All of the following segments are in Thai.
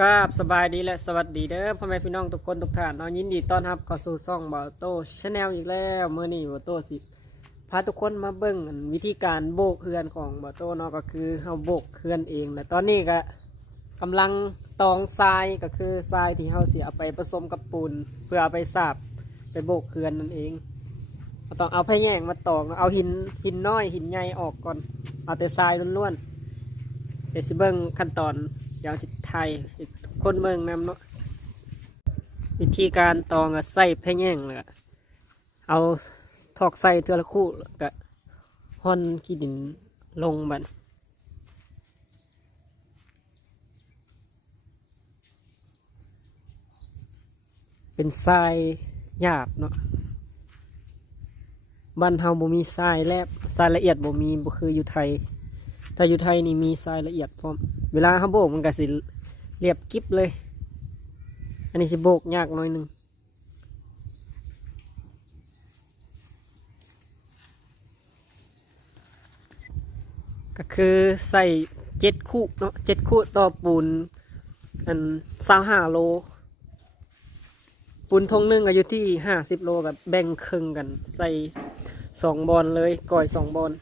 กราบสบายดีและสวัสดีเด้อพ่อแม่พี่น้องทุกคนทุกท่านเนาะยินดีต้อนรับเข้าสู่ช่องบอโต้ชาแนลอีกแล้วเมื่อนี้บอโต้สิพาทุกคนมาเบิ่งวิธีการโบกเฮือนของบอโต้เนาะก็คือเฮาโบกเฮือนเองและตอนนี้ก็กำลังตองทรายก็คือทรายที่เฮาเสิเอาไปผสมกับปูนเพื่อเอาไปสาบไปโบกเฮือนนั่นเองเต้องเอาพะแยงมาตอกเอาหินหินน้อยหินใหญ่ออกก่อนเอาแต่ทรายล้วนๆเดี๋ยวสิเบิ่งขั้นตอน ยาสิไทยทุกคนเบิ่งนำเนาะวิธีการตองอใส่แพะแง่งเลยอะเอาทอกใส่เทือละคู่แล้วก็ห่อนขี้ดินลงบันเป็นทรายหยาบเนาะบ้านเฮาบ่มีทรายแลบทรายละเอียดบ่มีบ่คืออยู่ไทย ถ้าอยู่ไทยนี่มีทรายละเอียดพร้อม เวลาเขาโบกมันก็สิเรียบกิบเลย อันนี้สิโบกยากหน่อยหนึงก็คือใส่เจ็ดคู่เนาะเจ็ดคู่ต่อปูนอันสามห้าโล ปูนทงหนึ่งก็อยู่ที่ห้าสิบโลแบบแบ่งครึ่งกัน ใส่สองบอลเลยก่อยสองบอล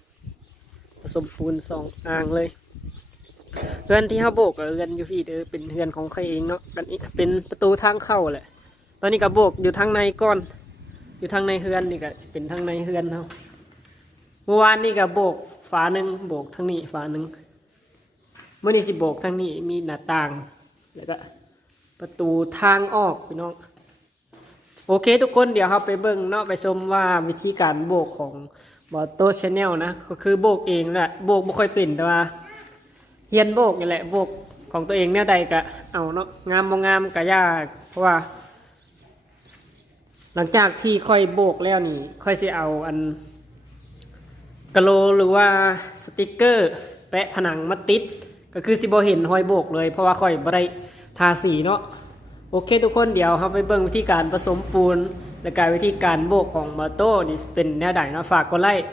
ผสมปูนสองอ่างเลยเรือนที่เขาโบกเรือนอยู่พี่เด้อเป็นเรือนของใครเองเนาะกันอีกเป็นประตูทางเข้าแหละ ตอนนี้ก็โบกอยู่ทางในก่อน อยู่ทางในเรือนนี่ก็เป็นทางในเรือนเขาเมื่อวานนี่ก็โบกฝาหนึ่งโบกทางนี้ฝาหนึ่งเมื่อนี้สิโบกทางนี้มีหน้าต่าง แล้วก็ประตูทางออกพี่น้องโอเค ทุกคนเดี๋ยวเราไปเบิ่งเนาะไปชมว่าวิธีการโบกของ บอโต้ชแนลนะก็คือโบกเองแหละโบกไม่ค่อยเป็นแต่ว่าเฮียนโบกนี่แหละโบกของตัวเองเนี่ยใดก็เอาเนาะงามบ่งามก็ยากเพราะว่า หลังจากที่ค่อยโบกแล้วนี่ ค่อยสิเอาอันกะโลหรือว่าสติกเกอร์ แปะผนังมาติด ก็คือสิบ่เห็นหอยโบกเลยเพราะว่าค่อยบ่ได้ทาสีเนาะโอเคทุกคนเดี๋ยวเราไปเบิ่งวิธีการผสมปูน และการวิธีการโบกของมาโต้นี่เป็นแนวใดนะฝากกดไลค์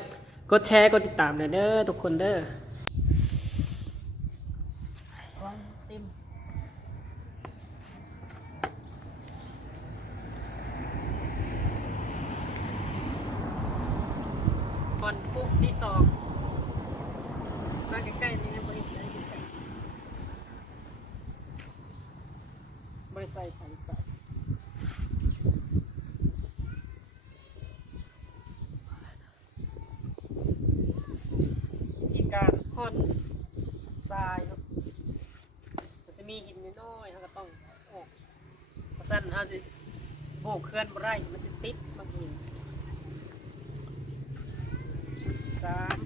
กดแชร์กดติดตามหน่อยเด้อทุกคนเด้อบอลปุ๊บที่สองมาใกล้ๆนี่นะบริษัทบริษัทไทยกับ ที่การค่อนทรายเนาะมันจะมีหินน้อยๆเขาก็ต้องออกเพราะฉะนั้นเขาจะโบกเคลื่ อนบ่ไรมันจะติดบางทีสาม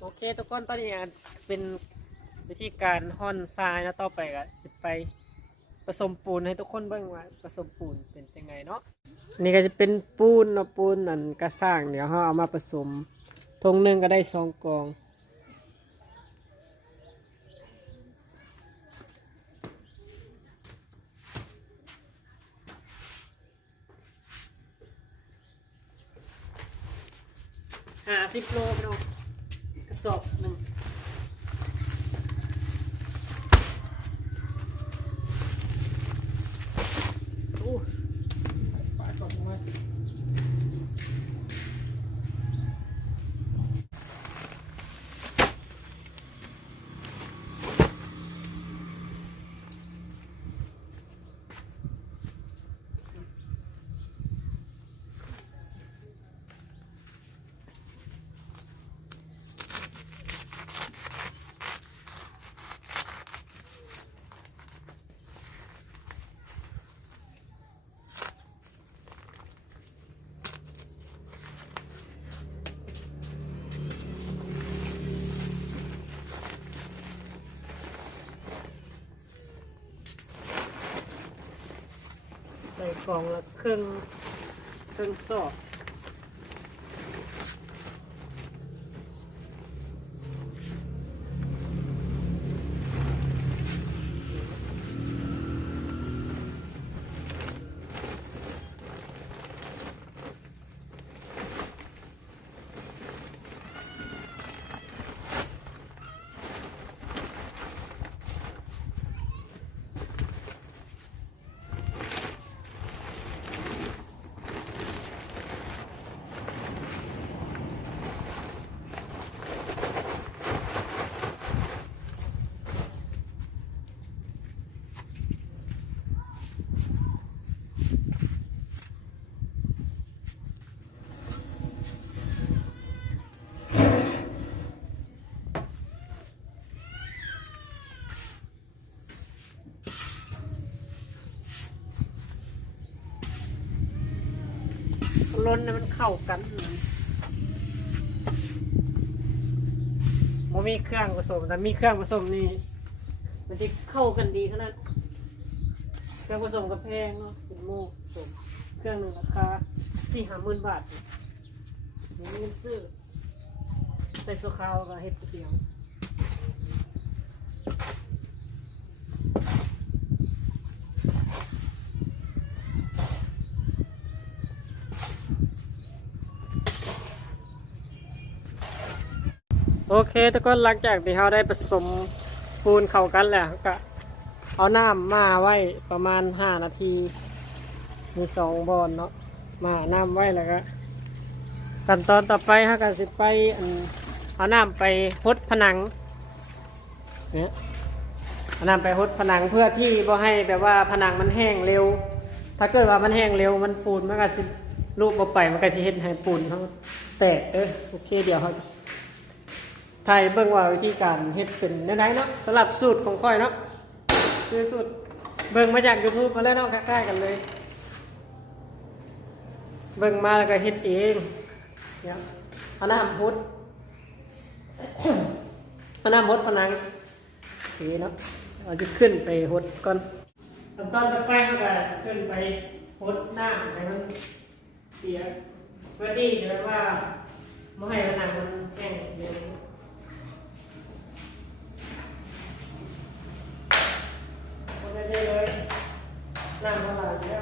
โอเคทุกคนตอนนี้เป็นวิธีการห่อนทรายนะต่อไปก็สิไป ผสมปูนให้ทุกคนเบิ่งว่าผสมปูนเป็นยังไงเนาะนี่ก็จะเป็นปูนเนาะปูนนั่นกระสร้างเดี๋ยวเราเอามาผสมทงหนึ่งก็ได้สองกองห้าสิบโลพี่น้องกระสอบหนึ่ง กล่องละครึ่งครึ่งซอก ล้นนะมันเข้ากันมันมีเครื่องผสมแต่มีเครื่องผสมนี่มันจะเข้ากันดีขนาดเครื่องผสมกับแพงเนาะเป็นโม่ผสมเครื่องหนึ่งราคาสี่ห้าหมื่นบาทมันมีเงินซื้อใส่โซคาวกับเฮ็ดเสียง โอเคทุกคนหลังจากที่เราได้ผสมปูนเข้ากันแล้วก็เอาน้ำมาไว้ประมาณห้านาที มีสองบอนเนาะมาน้ำไว้แล้วก็ขั้นตอนต่อไปเราก็สิไปเอาน้ำไปพดผนังเนี่ยเอาน้ำไปพดผนังเพื่อที่บ่ให้แบบว่าผนังมันแห้งเร็ว ถ้าเกิดว่ามันแห้งเร็วมันปูนมันก็สิลูกบ่ไปมันก็สิเฮ็ดให้ปูนเขาแตกเออโอเคเดี๋ยวเขา ไทยเบิ่งว่าวิธีการเฮ็ดเป็นแนวใดเนาะสำหรับสูตรของค่อยเนาะคือสูตรเบิ่งมาจาก YouTube มาแล้วเนาะคล้ายๆกันเลย เบิ่งมาแล้วก็เฮ็ดเองเนี่ยเอาน้ำพุดเอาน้ำพดผนังโอเคเนาะเราจะขึ้นไปหดก่อนตอนต่อไปเราก็ขึ้นไปหดน้ำให้มันเปียกเพื่อที่จะว่าไม่ให้ผนังมันแห้งเร็วคน ได้เลย นั่งเท่าไหร่เนี่ย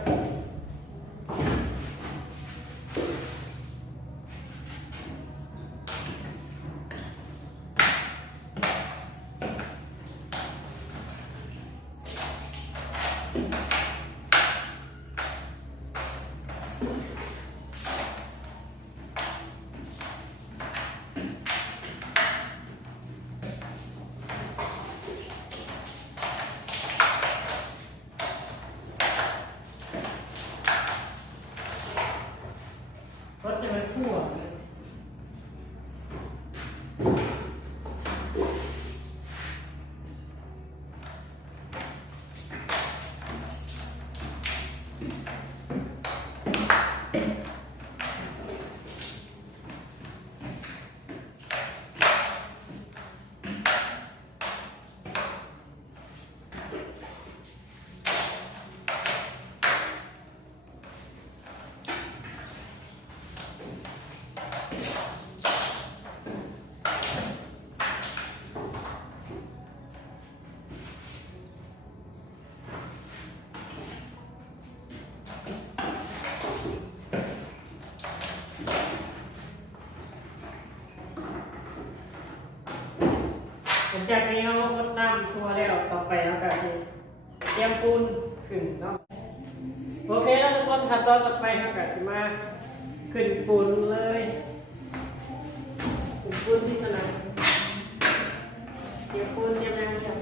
จากนี้เขาก็น้ำทั่วแล้วต่อไปเราก็จะเตรียมปูนขึ้นเนาะโอเคแล้วทุกคนขั้นตอนต่อไปเราก็จะมาขึ้นปูนเลยขึ้นปูนที่สนามเตรียมปูนเตรียมแรงเตรียม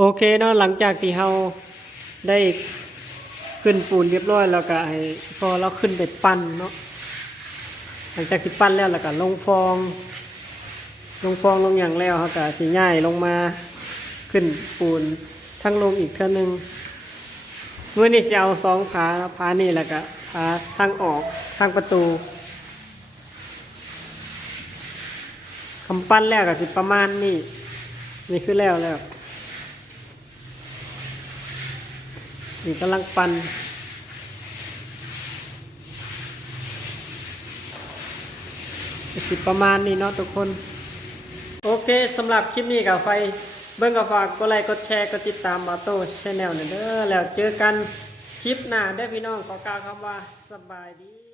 โอเคเนาะหลังจากที่เราได้ขึ้นปูนเรียบร้อยแล้วก็ให้พอเราขึ้นไปปั้นเนาะหลังจากที่ปั้นแล้วแล้วก็ลงฟอง ลงฟองลงอย่างแล้วเขาก็สีง่ายลงมาขึ้นปูนทั้งลงอีกเท่านึงเมื่อนี้จะเอาสองผาผานี่แล้วก็ผาทางออกทางประตูคำปั้นแล้วก็สิประมาณนี้นี่คือแล้วแล้ว นี่กำลังปันสิประมาณนี้เนาะทุกคน โอเคสำหรับคลิปนี้กับไฟ เบิ้งกับฝากกดไลค์กดแชร์กดติดตามมาโต้ชแนลเด้อแล้วเจอกันคลิปหน้าได้พี่น้องขอกล่าวคำว่าสบายดี